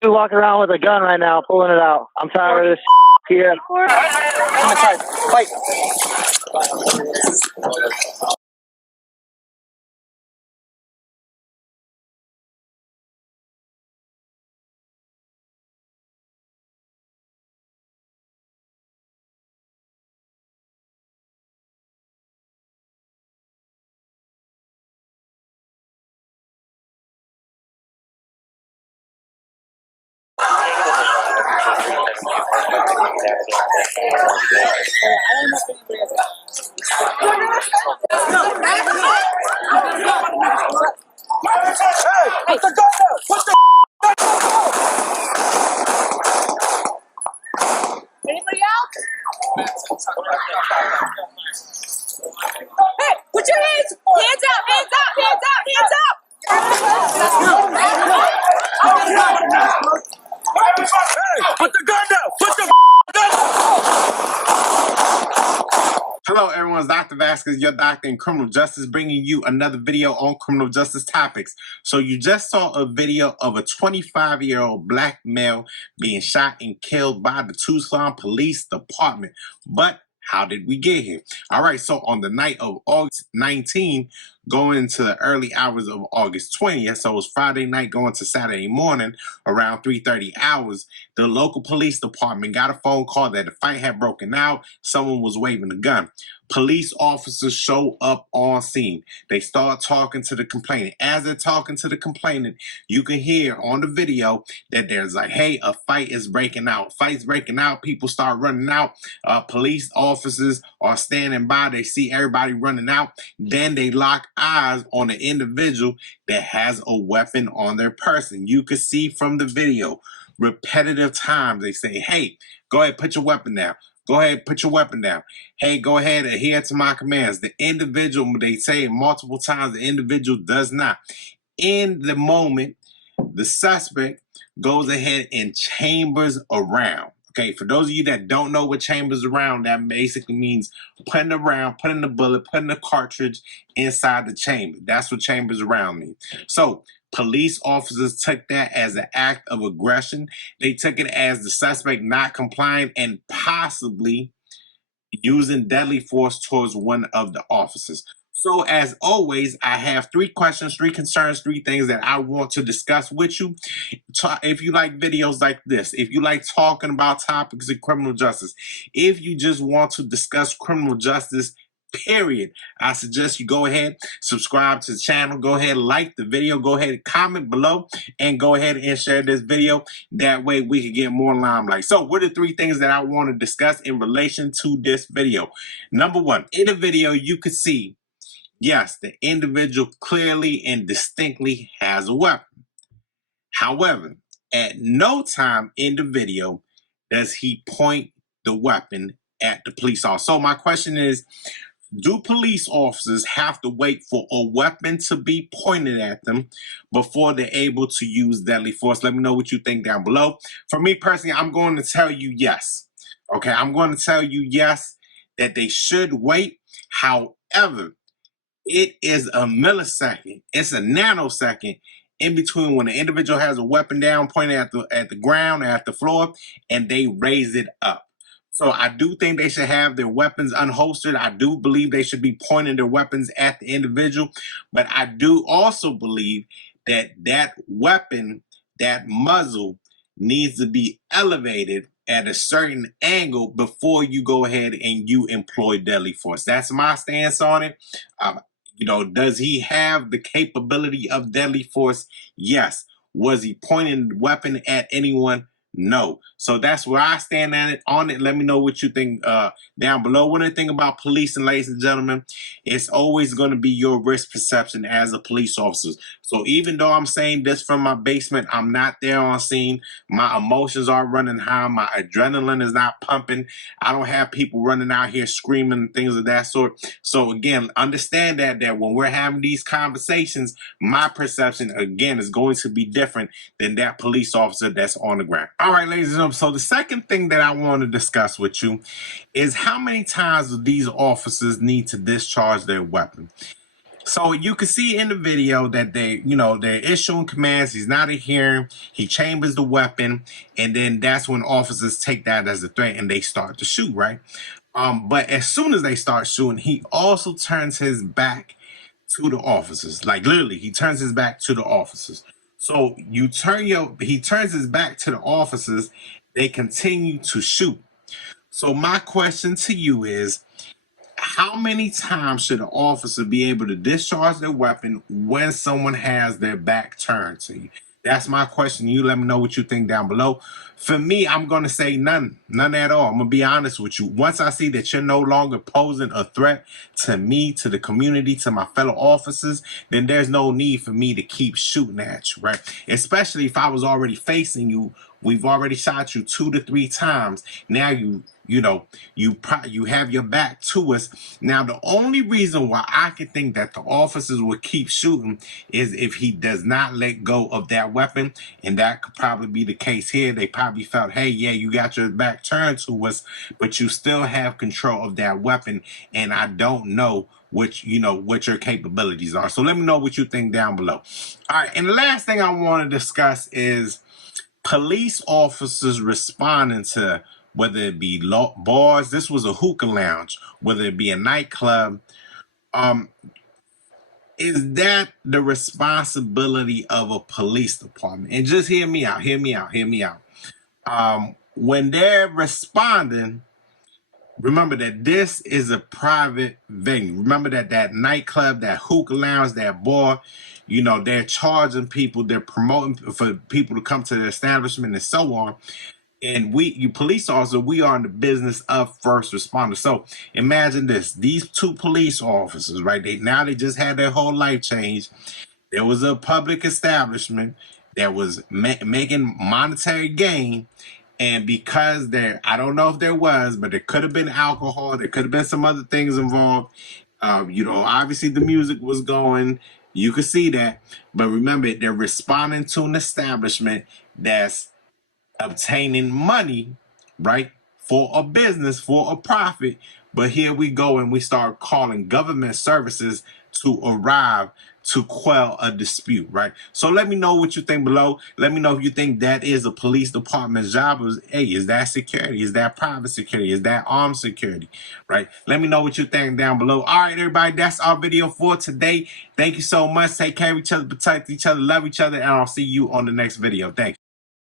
You walking around with a gun right now, pulling it out. I'm tired of this here. Come inside. Fight. Hey, put the gun down! Put the gun down! Anybody else? Hey, put your hands up, hands up, hands up, hands up! Hey, put the gun down! Put the gun down! Hello everyone, it's Dr. Vasquez, your doctor in criminal justice, bringing you another video on criminal justice topics. So you just saw a video of a 25-year-old black male being shot and killed by the Tucson Police Department. But how did we get here? All right, so on the night of August 19, going into the early hours of August 20th, so it was Friday night going to Saturday morning, around 3:30 hours, the local police department got a phone call that the fight had broken out. Someone was waving a gun. Police officers show up on scene. They start talking to the complainant. As they're talking to the complainant, you can hear on the video that there's like, hey, a fight is breaking out. Fight's breaking out. People start running out. Police officers are standing by. They see everybody running out. Then they lock eyes on an individual that has a weapon on their person. You can see from the video repetitive times they say, hey, go ahead, put your weapon down. Go ahead, put your weapon down. Hey, go ahead, adhere to my commands. The individual, they say it multiple times, the individual does not. In the moment, the suspect goes ahead and chambers around. Okay, for those of you that don't know what chambers around, that basically means putting a round, putting the bullet, putting the cartridge inside the chamber. That's what chambers around means. So police officers took that as an act of aggression. They took it as the suspect not complying and possibly using deadly force towards one of the officers. So as always, I have 3 questions, 3 concerns, 3 things that I want to discuss with you. If you like videos like this, if you like talking about topics in criminal justice, if you just want to discuss criminal justice, period, I suggest you go ahead, subscribe to the channel, go ahead, like the video, go ahead, comment below, and go ahead and share this video. That way we can get more limelight. So what are 3 things that I want to discuss in relation to this video? Number 1, in the video you could see, yes, the individual clearly and distinctly has a weapon. However, at no time in the video does he point the weapon at the police officer. So my question is, do police officers have to wait for a weapon to be pointed at them before they're able to use deadly force? Let me know what you think down below. For me personally, I'm going to tell you yes. Okay, I'm going to tell you yes, that they should wait. However, it is a millisecond. It's a nanosecond in between when the individual has a weapon down, pointing at the ground, at the floor, and they raise it up. So I do think they should have their weapons unholstered. I do believe they should be pointing their weapons at the individual. But I do also believe that that weapon, that muzzle, needs to be elevated at a certain angle before you go ahead and you employ deadly force. That's my stance on it. You know, does he have the capability of deadly force? Yes. Was he pointing the weapon at anyone? No. So that's where I stand on it. Let me know what you think down below. One thing about policing, ladies and gentlemen, it's always going to be your risk perception as a police officer. So even though I'm saying this from my basement, I'm not there on scene. My emotions are running high. My adrenaline is not pumping. I don't have people running out here screaming and things of that sort. So again, understand that when we're having these conversations, my perception, again, is going to be different than that police officer that's on the ground. All right, ladies and gentlemen, so the second thing that I want to discuss with you is how many times do these officers need to discharge their weapon? So you can see in the video that they're issuing commands. He's not adhering. He chambers the weapon, and then that's when officers take that as a threat and they start to shoot, right? But as soon as they start shooting, he also turns his back to the officers. Like literally, he turns his back to the officers. So he turns his back to the officers. They continue to shoot. So my question to you is, how many times should an officer be able to discharge their weapon when someone has their back turned to you? That's my question. You let me know what you think down below. For me, I'm going to say none at all. I'm going to be honest with you. Once I see that you're no longer posing a threat to me, to the community, to my fellow officers, then there's no need for me to keep shooting at you, right? Especially if I was already facing you. We've already shot you 2 to 3 times. Now you have your back to us. Now, the only reason why I can think that the officers will keep shooting is if he does not let go of that weapon. And that could probably be the case here. They probably felt, hey, yeah, you got your back turned to us, but you still have control of that weapon. And I don't know what your capabilities are. So let me know what you think down below. All right. And the last thing I want to discuss is police officers responding to whether it be bars. This was a hookah lounge, whether it be a nightclub. Is that the responsibility of a police department? And just hear me out. When they're responding, remember that this is a private venue. Remember that nightclub, that hookah lounge, that bar, they're charging people, they're promoting for people to come to the establishment and so on. And you police officers, we are in the business of first responders. So imagine this, these 2 police officers, right? They just had their whole life change. There was a public establishment that was making monetary gain. And because I don't know if there was, but there could have been alcohol, there could have been some other things involved. Obviously the music was going, you could see that. But remember, they're responding to an establishment that's obtaining money, right, for a business, for a profit. But here we go and we start calling government services to arrive to quell a dispute, right? So let me know what you think below. Let me know if you think that is a police department's job. Is that security? Is that private security? Is that armed security, right? Let me know what you think down below. All right, everybody, that's our video for today. Thank you so much. Take care of each other, protect each other, love each other, and I'll see you on the next video. Thanks.